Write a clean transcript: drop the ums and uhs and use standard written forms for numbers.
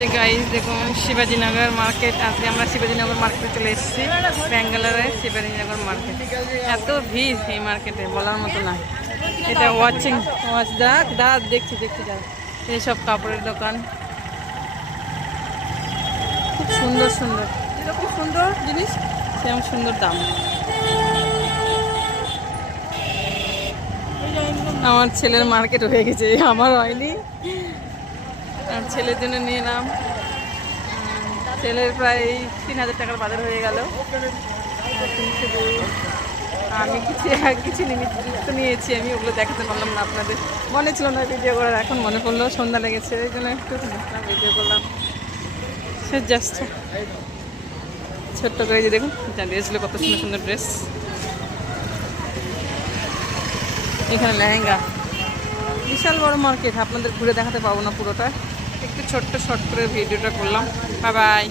Guys দেখুন শিবাজীনগর market. আজকে আমরা শিবাজীনগর মার্কেটে চলে এসেছি, ব্যাঙ্গালোরে শিবাজীনগর মার্কেট। এত ভিড় এই মার্কেটে বলার মতো না। এটা ওয়াচ দা দেখছি যা এইসব কাপড়ের দোকান, খুব সুন্দর সুন্দর, যেরকম সুন্দর জিনিস সেরকম সুন্দর দাম। আমার ছেলের মার্কেট হয়ে গেছে, আমার হয়নি। আর ছেলের জন্য নিয়ে এলাম। ছেলের প্রায় 3000 টাকার বাজার হয়ে গেল। আমি কিছু নিমিত্ত নিয়েছি, আমি ওগুলো দেখাতে পারলাম না আপনাদের, মনে ছিল না ভিডিও করার। এখন মনে পড়লো, সন্ধ্যা লেগেছে, ওই জন্য একটু ভিডিও করলাম। সে জাস্ট ছোট্ট করে যে দেখুন ড্রেসগুলো, কত সুন্দর সুন্দর ড্রেস। এখানে লেহেঙ্গা, বিশাল বড় মার্কেট, আপনাদের ঘুরে দেখাতে পাবো না পুরোটা, একটু ছোট্ট শর্ট করে ভিডিওটা করলাম। Bye bye.